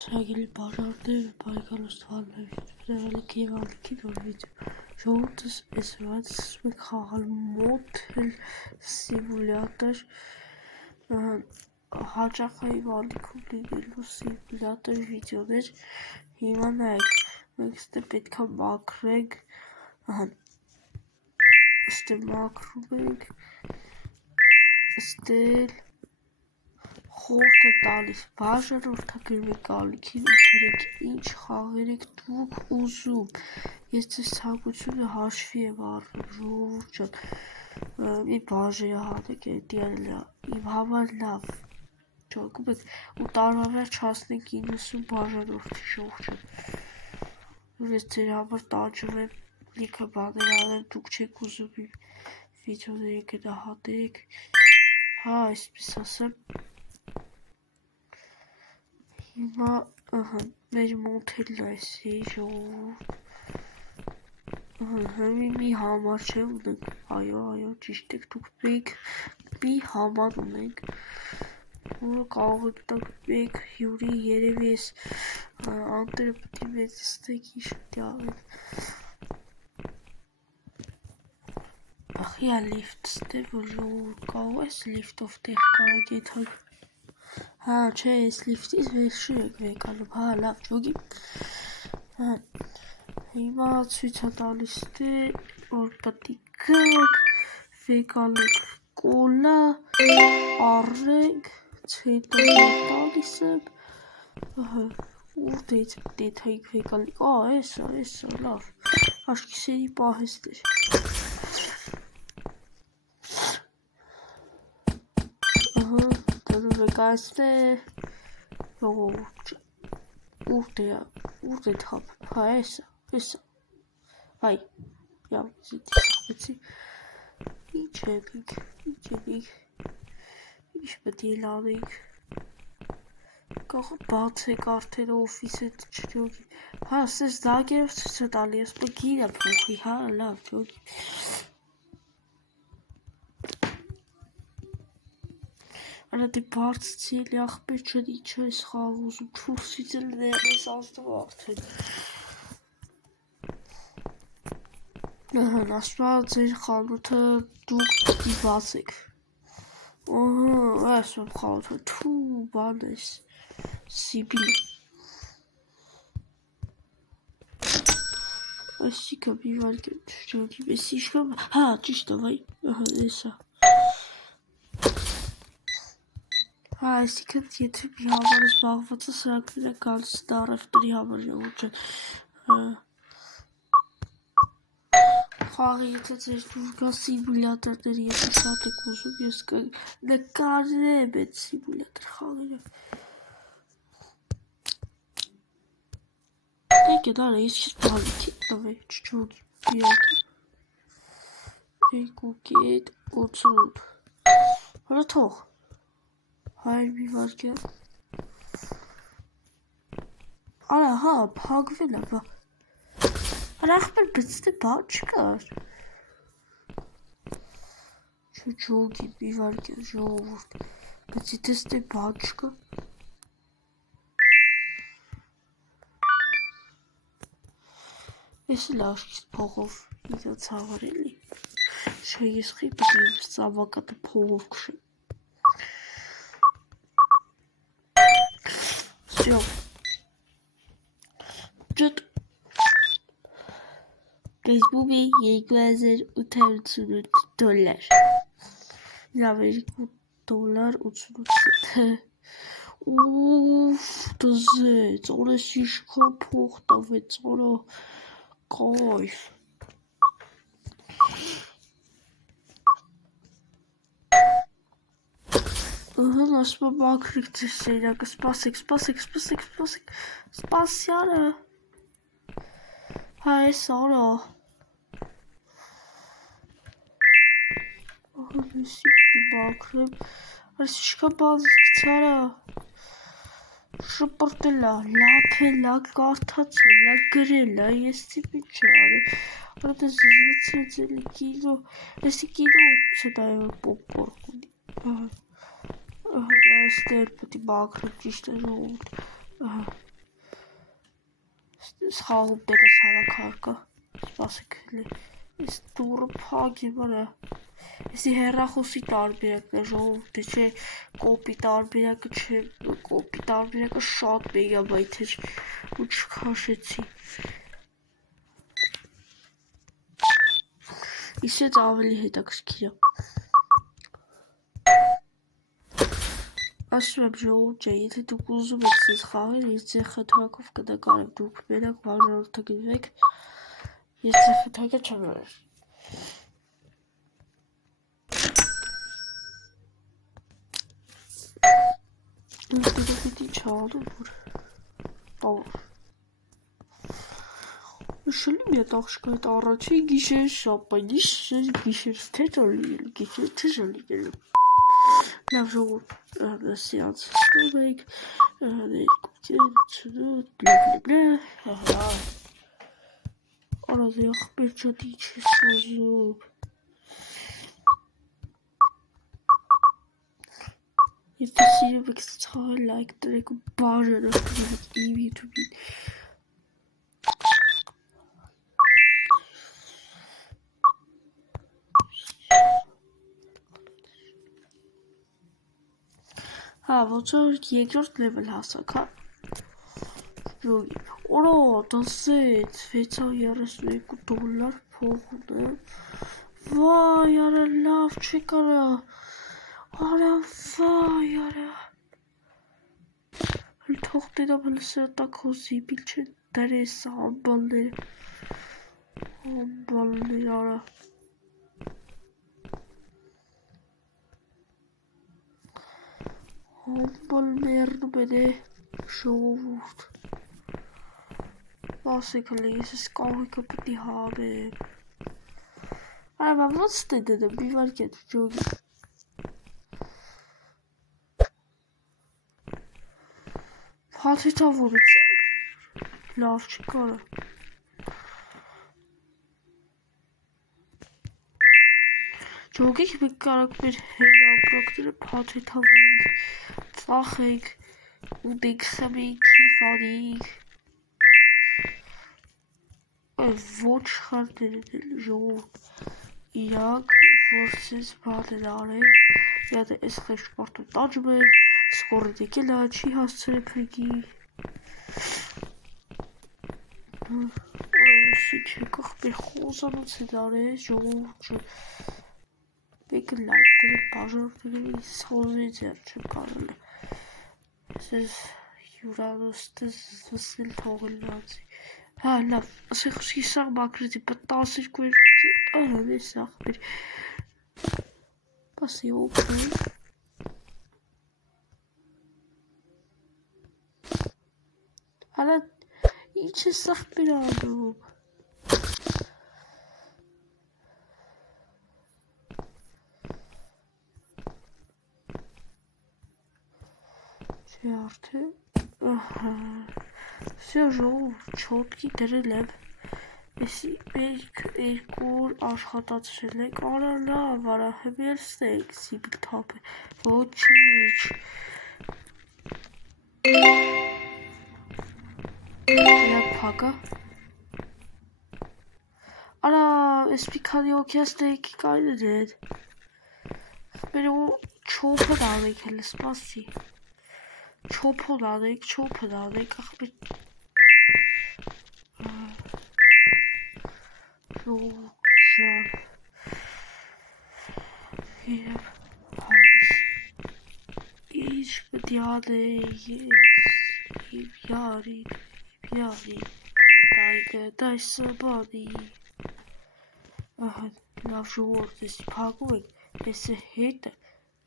Sevgili Başardı Baykaloslarla Güzellik Valiki Dorvit Joutes Esvats Mikhal Motel Simulator Հաճախային վալիքում լինելու սիմուլյատոր վիդեոներ հիմա նայեք, մենք ստե պետք է մաքրենք, ստե մաքրում ենք, ստել խորտ եմ տալիս, բաժանորդագրվեք ալիքին ու գրեք ինչ խաղեր եք դուք ուզում, ես ձեզ ցանկությունը հաշվի եմ առնում, ժողովուրդ ջան, մի բաժեը հանեք, իմ համար լավ, ճոգում եք ու տարվա վերջ հասնենք 90 բաժանորդի շողջը, ես ձեր համար տանջում եմ, լիքը բաներ անեմ, դուք չեք ուզում իմ վիդեոների գնահատեք, հա, այսպես ասեմ, հիմա մեր մոթելն այսի ժողովուրդ, մի համար չէ ունենք, այո, ճիշտ եք, դուք մի համար ունենք, որը կարող եք տակ մեկ հյուրի երևի ես անտերը պտի մեծստեք ինչ պտի ավեն, ախի ա լիվտ ստե, որ ժողովուրդ կարող ես լիվտով տեղ կարակ եթակ, հա, չէ, ես լիվտից վերջի եք վեկանում, հա, լավ, ճոգի, հիմա ցույց է տալիս թե, որ պտի գք, վեկանեք կոլա, առենք, ցետա տալիս եմ, ուրդ էից դեթայիք վեկանեք, էսա, լավ, աշկիսերի պահեստ էր, վեկայսն է, ժողովուրդ, ուրդ է թապ, հա, էսա, հայ, և, զիտի սախվեցի, ինչ ենք, ինչ պտի լանենք, կաղը բացեք արդեն օվիս էտ չջոգի, հա, սես դագերով ցույց է տալի, ես պը գին է փոխի, հա, լավ, ջոգի, Արա դե բարձցի էլի աղբեր չեն ինչ է ես խաղ ուզում, չուրսից էլ ներես ազդով արդեն, ասպա ձեր խանութը դուք պիտի բացեք, այս եմ խանութը, թու բան ես, սիբիլ, այսիկը մի վարկ եմ չջոգիմ, ես իշկամ, հա, ճիշտ է, վայ, էսա, հա, այսիկը եթե մի համար ես բաղված է, սրանքներ է գալիս նարևների համար ժողովուրդ ջան, խաղի եթե ձեր դուր գա սիմուլյատորների, եթե շատ եք ուզում, ես նկարեմ էտ սիմուլյատոր խաղերը, եկե դարը, ես չես բալիքի տվե, չջոգի, իրակի, 2 կետ 88, հորա թող, հայր մի վարկյա, արա, հա, պագվել է, բա, արա աղբեր բծտե բան չկար, չջոգի մի վարկյա ժողովուրդ, բայց եթե ստե բան չկա, ես էլ աշկիս փողով իրաց հավար էլի, չէ ես խի պիտի իմ սավակատը փողով կշեմ, Всё. Ջուտ, կեզբում է 2888 դոլար, լավ $2.88, դզեց, օրես իշկան փող տավեց, արա, կայվ, ասպա մաքրիկ ձեր սերակը, սպասեք, սպասյանը, հա, ես արա, լեսի պիտի մաքրեմ, արես իշկա բազից կցարա, շպրտելա, լապելա, կարթացելա, գրելա, ես տիպի չարը, արա դա զվծեց էլի կինո, լեսի կինո չդայով պոպորք ունի, Այստեղ պետք է մաքրեմ ճիշտ է ժողովուրդ, Սխաղում դեպս հավաքարկը, սպասեք հելի, ես դուրը պագի վրա, եսի հեռախոսի տարբիրակն է ժողովուրդ է չէ, կոպի տարբիրակը չէ, կոպի տարբիրակը շատ մեգաբայթ էր ու չքաշեցի, իսեց ավելի հետաքրքիր է, ասում եմ ժողովուրդ ջան, եթե դուք ուզում եք սենց խաղեր, ես ձեր խնդրանքով կնկարեմ, դուք մենակ վարժանորդը գնվեք, ես ձեր խնդրանքը չեմ արել։ Ինձ դերովիտ ինչ անում, որ Շլի միատ աղշկա այդ առաջին գիշեր շապայնի գիշեր թե ճալիել, գիշեր թե ժալիել։ Լավ ժողովուրդ սեանս ստում ենք, ներկուքեր, չնոտ, բլե, արազ եղբեր ջան ինչ ես ուզում։ Եթե սիրում եք սենց խաղալ լայք տրեք ու բաժանորդ դրեք իմ յութուբին։ Հա, ոնց որ երկրորդ լեվել հասակ, հա։ Ջոգի։ Օրա, դասեց $632 փող ունեմ։ Վայ, արա լավ չկարա։ Արա վայ, արա։ Հəl թող տենամ հəl սրտակ հոսի, միլ չեն դրես համբալներ արա։ Համբալներն են է ժողովուրդ։ Ասեք հəl ես ես կահույքը պտի հանեմ։ Արա բա ոնց տեդեմ, մի վարկյատ ջոգի։ Հաթեթավորեցին, լավ չկարա։ Ջոգիք մենք կարանք մեր հերի ապրակները հաթեթավորենք, ծախենք, ուտենք խմենք, քիֆանենք։ Ոչ խարդեր են էլ ժողովուրդ իրանք, որ սենց բան են արել, միատ ես խեշպարտում տաջում են, սկորդ եկել ա, չի հասցրել պրիգի։ Ուրեսի չեկախ մեր խոզանոց են արել, ժողովուրդ ջան։ Մեկը լայք դրեք բաժանորդները ես խոզի ձեր չեմ կարել է։ Ես հյուրանոստը զսել թողել նացի։ Հա, լավ, ասեք խոսքի սաղ մակրեցի, պը 12 երկի, ահա, ես աղբեր։ Պասի օգնի։ Արա, ինչ ես աղբեր անում։ Չէ արդեն, ահա, սյո ժողով չոտքի դրել եմ, եսի մենք երկուր աշխատացրել ենք, արա լավ, արա հմերստենք, սիբիլ թապ է, ոչիչ, իրակ պակա, արա, ես մի քանի օքյաստեքի կայնն են, մեր ու չոպն անենք հել սպասի, չոպն անենք, աղբեր, ժան, իրեմ, հարիս, ինչ պտի անենք, իմ յարին, գտայ սբանի, ահա, լավ ժողորդ, եսի պագում ենք, եսի հետը,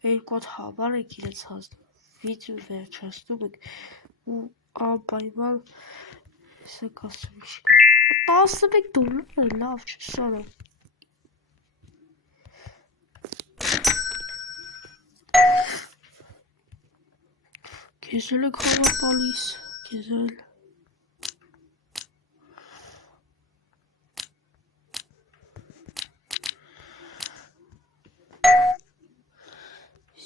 երկոտ համար ենք իրենց հասնում, վիդյո վերջասնում ենք, ու անպայման, եսեք ասում իշկա, $11 լավ չսարը, կեզել եք համար պալիս, կեզել,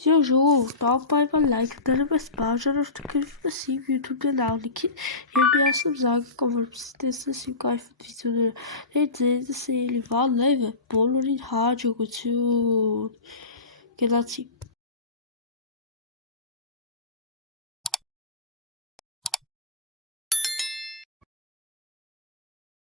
Всё, ժողովուրդ, անպայման լայք դրվես, բաժանորդը գրվես իմ YouTube-յան ալիքին և միասին զանգակը, որպեսզի տեսնես իմ կայֆոտ վիդեոները։ Ձեզնից էլի վան լայվը բոլորին հաջողություն։ Գնացի։